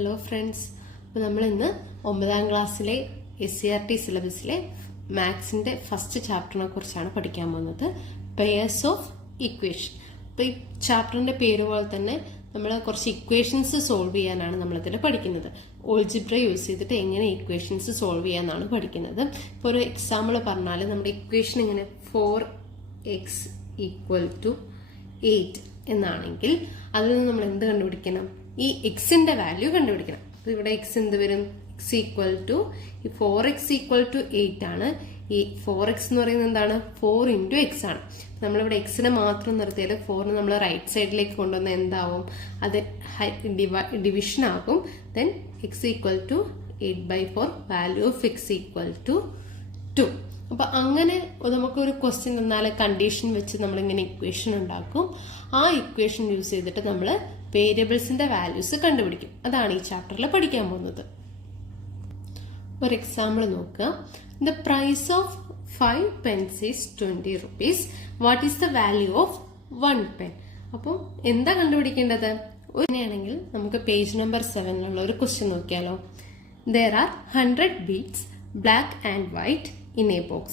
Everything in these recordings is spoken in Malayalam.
ഹലോ ഫ്രണ്ട്സ്, അപ്പോൾ നമ്മൾ ഇന്ന് 9ാം ക്ലാസ്സിലെ SCERT സിലബസിലെ മാത്സിന്റെ ഫസ്റ്റ് ചാപ്റ്ററിനെ കുറിച്ചാണ് പഠിക്കാൻ പോകുന്നത്. Pairs of equation. അപ്പോൾ ഈ ചാപ്റ്ററിന്റെ പേര് പോലെ തന്നെ നമ്മൾ കുറച്ച് ഇക്വേഷൻസ് സോൾവ് ചെയ്യാനാണ് നമ്മളിതിൽ പഠിക്കുന്നത്. ഓൾജിബ്ര യൂസ് ചെയ്തിട്ട് എങ്ങനെ ഇക്വേഷൻസ് സോൾവ് ചെയ്യാനാണ് പഠിക്കുന്നത്. ഇപ്പോൾ ഒരു എക്സാമ്പിൾ പറഞ്ഞാൽ നമ്മുടെ ഇക്വേഷൻ ഇങ്ങനെ 4x = 8 എന്നാണെങ്കിൽ അതിൽ നിന്ന് നമ്മൾ എന്ത് കണ്ടുപിടിക്കണം? ഈ എക്സിന്റെ വാല്യൂ കണ്ടുപിടിക്കണം. അപ്പൊ ഇവിടെ എക്സ് എന്ത് വരും? എക്സ് ഈക്വൽ ടു 4x = 8 ആണ്. ഈ 4x എന്ന് പറയുന്നത് എന്താണ്? 4 × x ആണ്. നമ്മളിവിടെ എക്സിനെ മാത്രം നിർത്തിയാൽ 4ന് നമ്മൾ റൈറ്റ് സൈഡിലേക്ക് കൊണ്ടുവന്ന എന്താവും? അത് ഡിവിഷൻ ആകും. Then x = 8/4, value of x = 2. അപ്പൊ അങ്ങനെ നമുക്കൊരു ക്വസ്റ്റ്യൻ തന്നാൽ കണ്ടീഷൻ വെച്ച് നമ്മളിങ്ങനെ ഇക്വേഷൻ ഉണ്ടാക്കും. ആ ഇക്വേഷൻ യൂസ് ചെയ്തിട്ട് നമ്മൾ വേരിയബിൾസിന്റെ വാല്യൂസ് കണ്ടുപിടിക്കും. അതാണ് ഈ ചാപ്റ്ററിൽ പഠിക്കാൻ പോകുന്നത്. ഒരു എക്സാമ്പിൾ നോക്കുക. The price of 5 pence is 20 rupees. What is the value of 1 pen? അപ്പോൾ എന്താ കണ്ടുപിടിക്കേണ്ടത്? അങ്ങനെയാണെങ്കിൽ നമുക്ക് പേജ് നമ്പർ 7 ഒരു ക്വസ്റ്റ്യൻ നോക്കിയാലോ. There are 100 beads, black and white, in a box.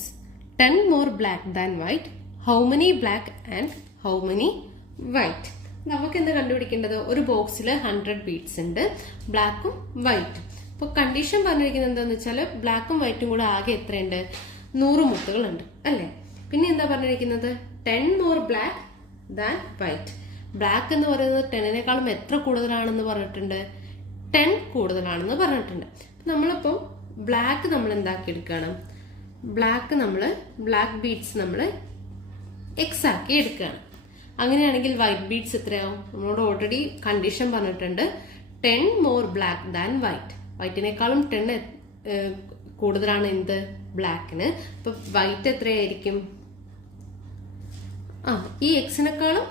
10 more black than white. How many black and how many white? നമുക്ക് എന്താ കണ്ടുപിടിക്കേണ്ടത്? ഒരു ബോക്സിൽ 100 ബീഡ്സ് ഉണ്ട്, ബ്ലാക്കും വൈറ്റും. അപ്പോൾ കണ്ടീഷൻ പറഞ്ഞിരിക്കുന്നത് എന്താന്ന് വെച്ചാൽ ബ്ലാക്കും വൈറ്റും കൂടെ ആകെ എത്രയുണ്ട്? 100 മുത്തുകളുണ്ട് അല്ലേ. പിന്നെ എന്താ പറഞ്ഞിരിക്കുന്നത്? 10 more black than white. Black എന്ന് പറയുന്നത് 10നേക്കാളും എത്ര കൂടുതലാണെന്ന് പറഞ്ഞിട്ടുണ്ട്? 10 കൂടുതലാണെന്ന് പറഞ്ഞിട്ടുണ്ട്. നമ്മളിപ്പോൾ ബ്ലാക്ക് നമ്മൾ എന്താക്കി എടുക്കണം? ബ്ലാക്ക് ബീഡ്സ് നമ്മൾ എക്സ് ആക്കി എടുക്കുകയാണ്. അങ്ങനെയാണെങ്കിൽ വൈറ്റ് ബീഡ്സ് എത്രയാവും? നമ്മളോട് ഓൾറെഡി കണ്ടീഷൻ പറഞ്ഞിട്ടുണ്ട് 10 more black than white. വൈറ്റിനേക്കാളും 10 കൂടുതലാണ് എന്ത്? ബ്ലാക്കിന്. അപ്പൊ വൈറ്റ് എത്രയായിരിക്കും? ഈ എക്സിനേക്കാളും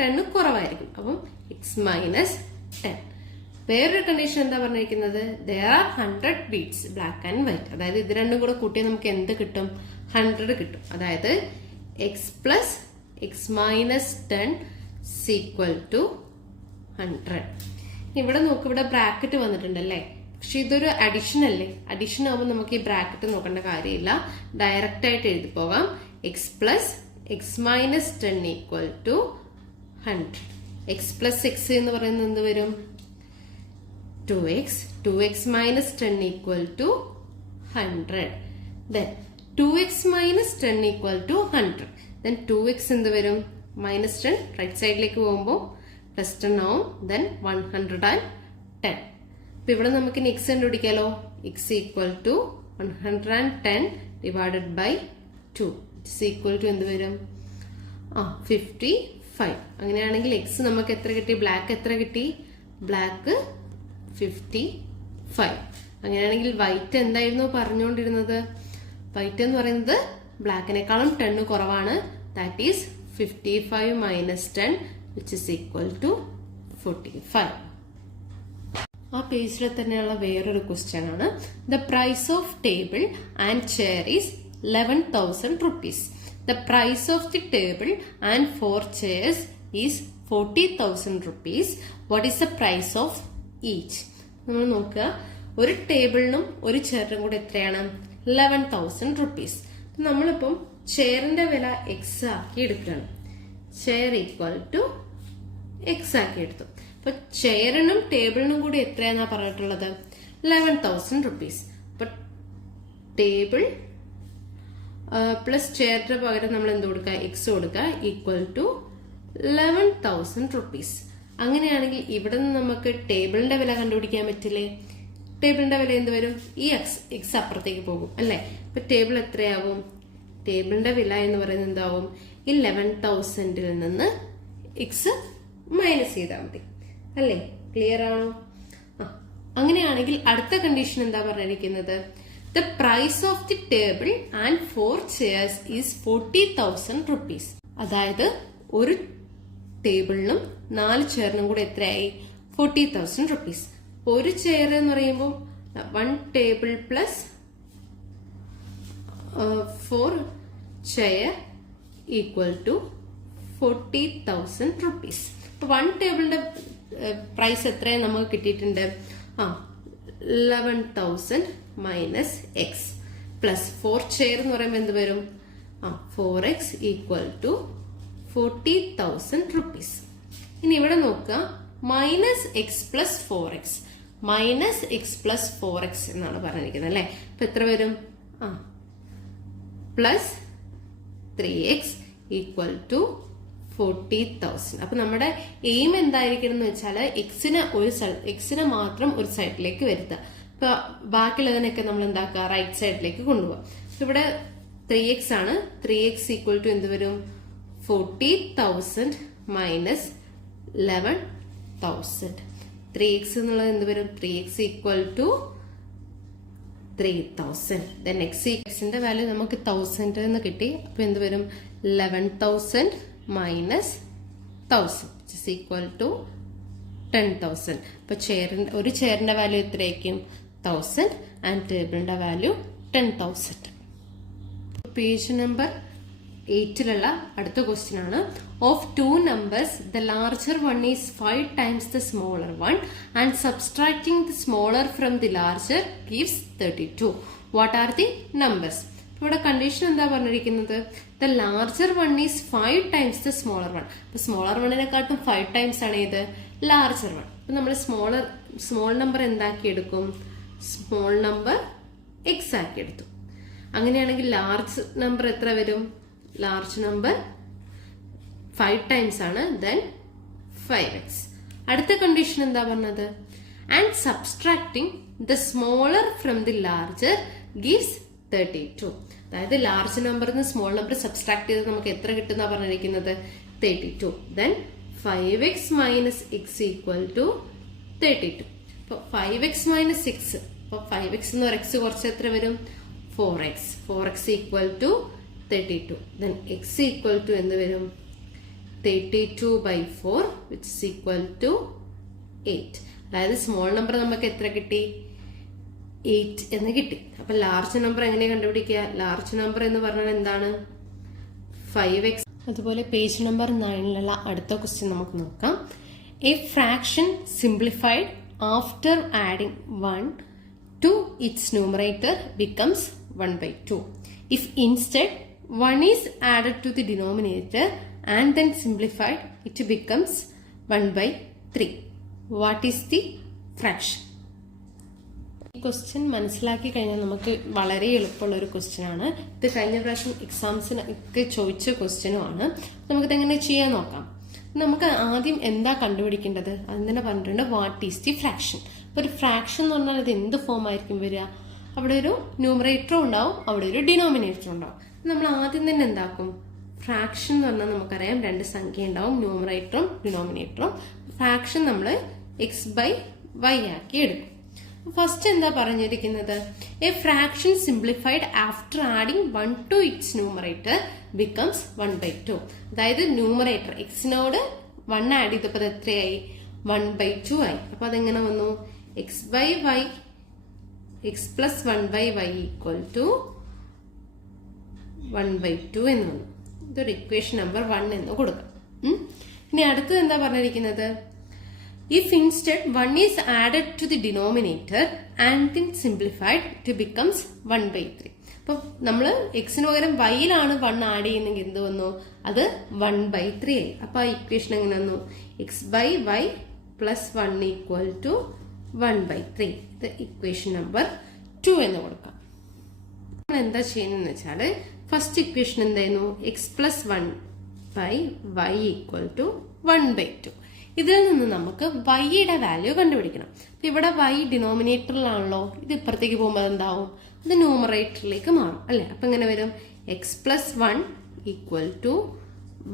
10 കുറവായിരിക്കും. അപ്പം x - 10. വേറൊരു കണ്ടീഷൻ എന്താ പറഞ്ഞിരിക്കുന്നത്? there are 100 beads, black and white. അതായത് ഇത് രണ്ടും കൂടെ കൂട്ടിയാൽ നമുക്ക് എന്ത് കിട്ടും? 100 കിട്ടും. അതായത് x + x - 10 = 100. ഇവിടെ നോക്ക്, ഇവിടെ ബ്രാക്കറ്റ് വന്നിട്ടുണ്ടല്ലേ. പക്ഷെ ഇതൊരു അഡിഷൻ അല്ലേ. അഡിഷൻ ആവുമ്പോൾ നമുക്ക് ഈ ബ്രാക്കറ്റ് നോക്കേണ്ട കാര്യമില്ല, ഡയറക്റ്റ് ആയിട്ട് എഴുതി പോകാം. x + x - 10 = 100. x + x എന്ന് പറയുന്നത് എന്ത് വരും? 2x. 2x - 10 = 100. Then 2x - 10 = 100. Then 2x എന്ത് വരും? -10 റൈറ്റ് സൈഡിലേക്ക് പോകുമ്പോൾ +10 ആവും. Then 110. അപ്പൊ ഇവിടെ നമുക്ക് x കണ്ടുപിടിക്കാലോ. x = 110 / 2 = എന്ത് വരും? 55. അങ്ങനെയാണെങ്കിൽ x നമുക്ക് എത്ര കിട്ടി? ബ്ലാക്ക് എത്ര കിട്ടി? ബ്ലാക്ക് 55. അങ്ങനെയാണെങ്കിൽ വൈറ്റ് എന്തായിരുന്നു പറഞ്ഞുകൊണ്ടിരുന്നത്? വൈറ്റ് എന്ന് പറയുന്നത് ബ്ലാക്കിനേക്കാളും 10 കുറവാണ്. That is 55 - 10 = 45. ആ പേജിൽ തന്നെയുള്ള വേറൊരു ക്വസ്റ്റ്യൻ ആണ്. The price of table and chair is 11,000 rupees. The price of the table and 4 chairs is 40,000 rupees. What is the price of each? നമ്മൾ നോക്കുക, ഒരു ടേബിളിനും ഒരു ചെയറിനും കൂടെ എത്രയാണ്? 11,000 rupees. നമ്മളിപ്പം ചെയറിന്റെ വില എക്സ് ആക്കി എടുക്കുകയാണ്. ചെയർ = എക്സ് ആക്കി എടുത്തു. അപ്പൊ ചെയറിനും ടേബിളിനും കൂടി എത്രയാന്നാ പറഞ്ഞിട്ടുള്ളത്? 11,000 rupees. അപ്പൊ ടേബിൾ പ്ലസ് ചെയറിന്റെ പകരം നമ്മൾ എന്ത് കൊടുക്കുക? എക്സ് കൊടുക്കുക. = 11,000 rupees. അങ്ങനെയാണെങ്കിൽ ഇവിടെ നിന്ന് നമുക്ക് ടേബിളിന്റെ വില കണ്ടുപിടിക്കാൻ പറ്റില്ലേ? ടേബിളിന്റെ വില എന്ത് വരും? ഈ എക്സ് അപ്പുറത്തേക്ക് പോകും അല്ലെ. അപ്പൊ ടേബിൾ എത്രയാവും? ടേബിളിന്റെ വില എന്ന് പറയുന്നത് എന്താവും? 11,000ൽ നിന്ന് എക്സ് മൈനസ് ചെയ്താൽ മതി അല്ലേ. ക്ലിയർ ആണോ? അങ്ങനെയാണെങ്കിൽ അടുത്ത കണ്ടീഷൻ എന്താ പറഞ്ഞിരിക്കുന്നത്? The price of the table and 4 chairs is 40,000 rupees. അതായത് ഒരു ടേബിളിനും 4 ചെയറിനും കൂടെ എത്രയായി? 40,000 rupees. ഒരു ചെയർ എന്ന് പറയുമ്പോൾ 1 ടേബിൾ പ്ലസ് 4 ചെയർ = 40,000 rupees. 1 ടേബിളിന്റെ പ്രൈസ് എത്രയാണ് നമുക്ക് കിട്ടിയിട്ടുണ്ട്? 11,000 മൈനസ് എക്സ് പ്ലസ് 4 ഷെയർ എന്ന് പറയുമ്പോൾ എന്ത് വരും? 4x equal to 40,000 rupees. ഇനി ഇവിടെ നോക്കുക, minus X plus 4x, minus X plus 4x എന്നാണ് പറഞ്ഞിരിക്കുന്നത് അല്ലെ. അപ്പൊ എത്ര വരും? Plus 3x equal to 40,000. അപ്പൊ നമ്മുടെ എയിം എന്തായിരിക്കണം എന്ന് വെച്ചാൽ എക്സിനെ മാത്രം ഒരു സൈഡിലേക്ക് വരുത്തുക. ഇപ്പൊ ബാക്കിയുള്ളതിനൊക്കെ നമ്മൾ എന്താക്കുക? റൈറ്റ് സൈഡിലേക്ക് കൊണ്ടുപോകാം. ഇവിടെ 3x ആണ്. 3x ഈക്വൽ ടു എന്ത് വരും? 40,000 മൈനസ് 11,000. 3x എന്നുള്ളത് എന്ത് വരും? 3x equal to 3,000. ദെൻ എക്സിന്റെ വാല്യൂ നമുക്ക് 1000 എന്ന് കിട്ടി. അപ്പൊ എന്ത് വരും? 11,000 മൈനസ് 1000 ഇസ് ഈക്വൽ ടു 10,000. അപ്പൊ ഒരു ചെയറിന്റെ വാല്യൂ എത്രയായിരിക്കും? 1000 ആൻഡ് ടേബിളിന്റെ വാല്യൂ 10,000. പേജ് നമ്പർ 8 അടുത്ത ക്വസ്റ്റ്യൻ ആണ്. Of 2 numbers the larger one is 5 times the smaller one and subtracting the smaller from the larger gives 32. What are the numbers? ഇവിടെ കണ്ടീഷൻ എന്താ പറഞ്ഞിരിക്കുന്നത്? The larger one is 5 times the smaller one. അപ്പൊ സ്മോളർ വണ്ണിനെക്കാട്ടും 5 times ആണ് ഇത് ലാർജർ വൺ. അപ്പൊ നമ്മൾ സ്മോൾ നമ്പർ എന്താക്കി എടുക്കും? സ്മോൾ നമ്പർ എക്സ് ആക്കി എടുത്തു. അങ്ങനെയാണെങ്കിൽ ലാർജ് നമ്പർ എത്ര വരും? ലാർജ് നമ്പർ 5 times ആണ്. Then 5x. അടുത്ത കണ്ടീഷൻ എന്താ പറഞ്ഞത്? And subtracting the smaller from the larger gives 32. അതായത് ലാർജ് നമ്പറിൽ നിന്ന് സ്മോൾ നമ്പർ സബ്സ്ട്രാക്ട് ചെയ്ത് നമുക്ക് എത്ര കിട്ടുന്ന പറഞ്ഞിരിക്കുന്നത്? 32. Then 5x minus X equal to 32. അപ്പൊ 5x മൈനസ് 6. അപ്പൊ 5x എന്ന് ഒരു എക്സ് കുറച്ച് എത്ര വരും? 4x. 4x equal to 32. Then x equal to എന്ത് വരും? 32/4 which is equal to 8. അതായത് സ്മോൾ നമ്പർ നമുക്ക് എത്ര കിട്ടി? 8 എന്ന് കിട്ടി. അപ്പൊ ലാർജ് നമ്പർ എങ്ങനെ കണ്ടുപിടിക്കുക? ലാർജ് നമ്പർ എന്ന് പറഞ്ഞാൽ എന്താണ്? 5x. അതുപോലെ പേജ് നമ്പർ 9 അടുത്ത ക്വസ്റ്റ്യൻ നമുക്ക് നോക്കാം. A fraction simplified after adding 1 to its numerator becomes 1/2. If instead 1 is added to the denominator and then simplified, it becomes 1/3. What is the fraction? ഈ ക്വസ്റ്റ്യൻ മനസ്സിലാക്കി കഴിഞ്ഞാൽ നമുക്ക് വളരെ എളുപ്പമുള്ള ഒരു ക്വസ്റ്റ്യൻ ആണ്. ഇത് കഴിഞ്ഞ പ്രാവശ്യം എക്സാംസിന് ഒക്കെ ചോദിച്ച ക്വസ്റ്റ്യനുമാണ്. നമുക്കിത് എങ്ങനെ ചെയ്യാൻ നോക്കാം. നമുക്ക് ആദ്യം എന്താ കണ്ടുപിടിക്കേണ്ടത്? അതിനെ പറഞ്ഞിട്ടുണ്ട് വാട്ട് ഈസ് ദി ഫ്രാക്ഷൻ. അപ്പൊ ഒരു ഫ്രാക്ഷൻ എന്ന് പറഞ്ഞാൽ അത് എന്ത് ഫോം ആയിരിക്കും വരിക? അവിടെ ഒരു ന്യൂമറേറ്ററും ഉണ്ടാവും, അവിടെ ഒരു ഡിനോമിനേറ്ററും ഉണ്ടാവും. നമ്മൾ ആദ്യം തന്നെ എന്താക്കും? ഫ്രാക്ഷൻ എന്ന് പറഞ്ഞാൽ നമുക്കറിയാം 2 സംഖ്യ ഉണ്ടാവും, ന്യൂമറേറ്ററും ഡിനോമിനേറ്ററും. ഫ്രാക്ഷൻ നമ്മൾ x/y ആക്കി എടുക്കും. ഫസ്റ്റ് എന്താ പറഞ്ഞിരിക്കുന്നത്? A fraction simplified after adding 1 to its numerator becomes 1/2. അതായത് ന്യൂമറേറ്റർ എക്സിനോട് 1 ആഡ് ചെയ്തപ്പോൾ അത് എത്രയായി? 1/2 ആയി. അപ്പൊ അതെങ്ങനെ വന്നു? x plus 1/y equal to 1/2 എന്ന് വന്നു. ഇതൊരു ഇക്വേഷൻ നമ്പർ 1 എന്ന് കൊടുക്കാം. ഇനി അടുത്തത് എന്താ പറഞ്ഞിരിക്കുന്നത്? If instead 1 is added to the denominator and then simplified, it becomes 1/3. അപ്പൊ നമ്മൾ എക്സിന് പകരം വൈയിലാണ് 1 ആഡ് ചെയ്യുന്നെങ്കിൽ എന്ത് വന്നു? അത് 1/3 ആയി. അപ്പൊ ആ ഇക്വേഷൻ എങ്ങനെ വന്നു? x/y plus 1 equal to 1/3. ഇത് ഇക്വേഷൻ നമ്പർ 2 എന്ന് കൊടുക്കാം. നമ്മൾ എന്താ ചെയ്യുന്നതെന്ന് വെച്ചാല് ഫസ്റ്റ് ഇക്വേഷൻ എന്തായിരുന്നു? x plus 1/y equal to 1/2. ഇതിൽ നിന്ന് നമുക്ക് വൈയുടെ വാല്യൂ കണ്ടുപിടിക്കണം. ഇവിടെ y ഡിനോമിനേറ്ററിലാണല്ലോ, ഇത് ഇപ്പുറത്തേക്ക് പോകുമ്പോൾ എന്താവും? അത് ന്യൂമറേറ്ററിലേക്ക് മാറും അല്ലെ. അപ്പൊ എങ്ങനെ വരും? x plus 1 equal to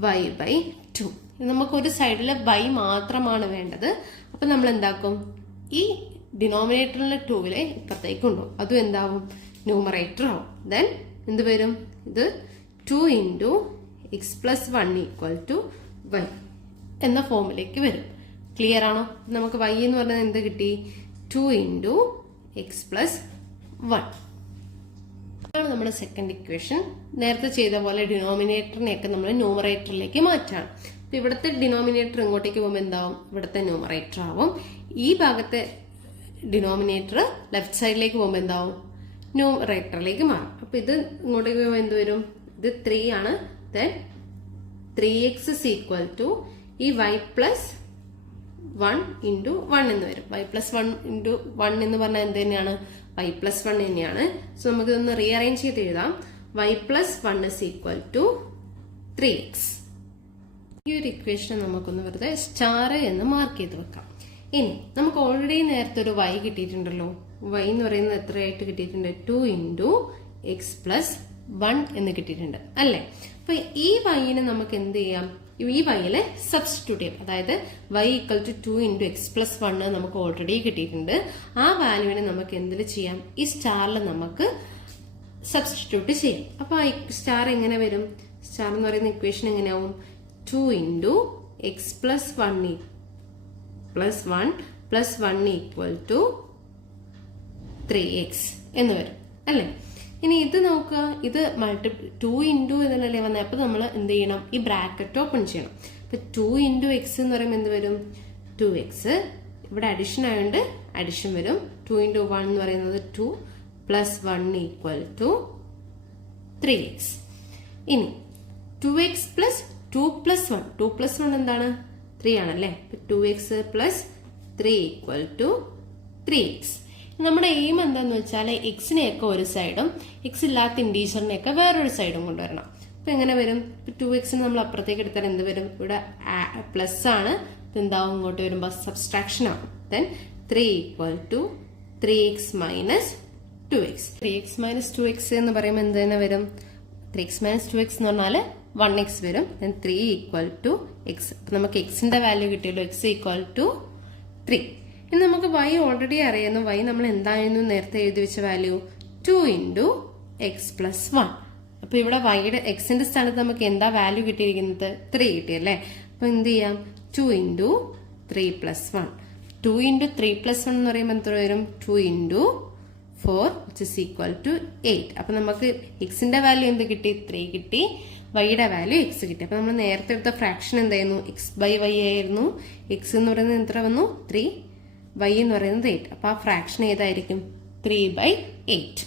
y/2. നമുക്ക് ഒരു സൈഡില് y മാത്രമാണ് വേണ്ടത്. അപ്പൊ നമ്മൾ എന്താക്കും? ഈ ഡിനോമിനേറ്ററിലെ 2 ഇപ്പുറത്തേക്ക് കൊണ്ടുപോകും. അതും എന്താവും? ന്യൂമറേറ്റർ ആവും. ദെൻ എന്ത് വരും? ഇത് 2 into x plus 1 equal to y എന്ന ഫോമിലേക്ക് വരും. ക്ലിയർ ആണോ? നമുക്ക് y എന്ന് പറഞ്ഞാൽ എന്ത് കിട്ടി? 2 ഇൻറ്റു എക്സ് പ്ലസ് 1 ആണ് നമ്മുടെ സെക്കൻഡ് ഇക്വേഷൻ. നേരത്തെ ചെയ്ത പോലെ ഡിനോമിനേറ്ററിനെയൊക്കെ നമ്മൾ ന്യൂമറേറ്ററിലേക്ക് മാറ്റാണ്. അപ്പൊ ഇവിടുത്തെ ഡിനോമിനേറ്റർ ഇങ്ങോട്ടേക്ക് പോകുമ്പോൾ എന്താവും? ഇവിടുത്തെ ന്യൂമറേറ്റർ ആവും. ഈ ഭാഗത്തെ ഡിനോമിനേറ്റർ ലെഫ്റ്റ് സൈഡിലേക്ക് പോകുമ്പോൾ എന്താവും, ന്യൂമറേറ്ററിലേക്ക് മാറും. അപ്പൊ ഇത് ഇങ്ങോട്ടേക്ക് പോകുമ്പോൾ എന്ത് വരും, ഇത് 3 ആണ്. Then 3x is equal to ഈ y പ്ലസ് 1 ഇൻറ്റു 1 എന്ന് വരും. y പ്ലസ് 1 ഇൻറ്റു 1 എന്ന് പറഞ്ഞാൽ എന്ത് തന്നെയാണ്, y പ്ലസ് 1 തന്നെയാണ്. സോ നമുക്ക് ഇതൊന്ന് റീഅറേഞ്ച് ചെയ്ത് എഴുതാം. y plus 1 is equal to 3x. ഈ ഒരു ഇക്വേഷൻ നമുക്കൊന്ന് വെറുതെ സ്റ്റാർ എന്ന് മാർക്ക് ചെയ്ത് വെക്കാം. ഇനി നമുക്ക് ഓൾറെഡി നേരത്തെ ഒരു y കിട്ടിയിട്ടുണ്ടല്ലോ. y എന്ന് പറയുന്നത് എത്രയായിട്ട് കിട്ടിയിട്ടുണ്ട്, 2 ഇൻറ്റു എക്സ് പ്ലസ് 1 എന്ന് കിട്ടിയിട്ടുണ്ട് അല്ലേ. അപ്പൊ ഈ വൈനെ നമുക്ക് എന്ത് ചെയ്യാം, ഈ വൈയില് സബ്സ്റ്റിറ്റ്യൂട്ട് ചെയ്യാം. അതായത് y equal to 2 into X plus 1 നമുക്ക് ഓൾറെഡി കിട്ടിയിട്ടുണ്ട്. ആ വാല്യൂവിനെ നമുക്ക് എന്തിൽ ചെയ്യാം, ഈ സ്റ്റാറിൽ നമുക്ക് സബ്സ്റ്റിറ്റ്യൂട്ട് ചെയ്യാം. അപ്പൊ ആ സ്റ്റാർ എങ്ങനെ വരും, സ്റ്റാർ എന്ന് പറയുന്ന ഇക്വേഷൻ എങ്ങനെയാവും, 2 into X plus 1 plus 1 equal to 3x എന്ന് വരും അല്ലേ. ഇനി ഇത് നോക്കുക, ഇത് 2 ഇൻറ്റു എന്നല്ലേ വന്നത്. അപ്പൊ നമ്മൾ എന്ത് ചെയ്യണം, ഈ ബ്രാക്കറ്റ് ഓപ്പൺ ചെയ്യണം. അപ്പൊ 2 ഇൻറ്റു എക്സ് എന്ന് പറയുമ്പോൾ എന്ത് വരും, 2x. ഇവിടെ അഡിഷൻ ആയതുകൊണ്ട് അഡിഷൻ വരും. 2 ഇൻറ്റു 1 എന്ന് പറയുന്നത് 2 പ്ലസ് 1 ഈക്വൽ ടു 3x. ഇനി 2x പ്ലസ് 2 പ്ലസ് 1, 2 പ്ലസ് 1 എന്താണ്, 3 ആണല്ലേ. 2x plus 3 equal to 3x. നമ്മുടെ എയിം എന്താന്ന് വെച്ചാൽ എക്സിനെയൊക്കെ ഒരു സൈഡും എക്സ് ഇല്ലാത്ത ഇൻഡീജറിനെയൊക്കെ വേറൊരു സൈഡും കൊണ്ടുവരണം. അപ്പൊ എങ്ങനെ വരും, 2x നമ്മൾ അപ്പുറത്തേക്ക് എടുത്താൽ എന്ത് വരും, ഇവിടെ പ്ലസ് ആണ്, എന്താവും ഇങ്ങോട്ട് വരുമ്പോൾ സബ്സ്ട്രാക്ഷൻ ആവും. Then 3 equal to 3x minus 2x. 3x minus 2x എന്ന് പറയുമ്പോൾ എന്ത് തന്നെ വരും, 3x മൈനസ് 2x എന്ന് പറഞ്ഞാൽ 1x വരും. Then 3 equal to X. അപ്പൊ നമുക്ക് എക്സിന്റെ വാല്യൂ കിട്ടിയല്ലോ, എക്സ് ഈക്വൽ ടു 3. ഇനി നമുക്ക് y ഓൾറെഡി അറിയുന്നു. y നമ്മൾ എന്തായിരുന്നു നേരത്തെ എഴുതി വെച്ച വാല്യൂ, 2 ഇൻറ്റു എക്സ് പ്ലസ് 1. അപ്പൊ ഇവിടെ വൈയുടെ എക്സിന്റെ സ്ഥാനത്ത് നമുക്ക് എന്താ വാല്യൂ കിട്ടിയിരിക്കുന്നത്, 3 കിട്ടിയല്ലേ. അപ്പൊ എന്ത് ചെയ്യാം, 2 ഇൻറ്റു 3 പ്ലസ് 1. 2 ഇൻറ്റു 3 പ്ലസ് 1 എന്ന് പറയുമ്പോൾ എത്ര വരും, 2 into 4 which is equal to 8. അപ്പൊ നമുക്ക് എക്സിന്റെ വാല്യൂ എന്ത് കിട്ടി, 3 കിട്ടി. വൈയുടെ വാല്യൂ എക്സ് കിട്ടി. അപ്പൊ നമ്മൾ നേരത്തെ എടുത്ത ഫ്രാക്ഷൻ എന്തായിരുന്നു, എക്സ് ബൈ വൈ ആയിരുന്നു. എക്സ് എന്ന് പറയുന്നത് എത്ര വന്നു, 3, y എന്ന് പറയുന്നത് 8. അപ്പൊ ആ ഫ്രാക്ഷൻ ഏതായിരിക്കും, 3/8.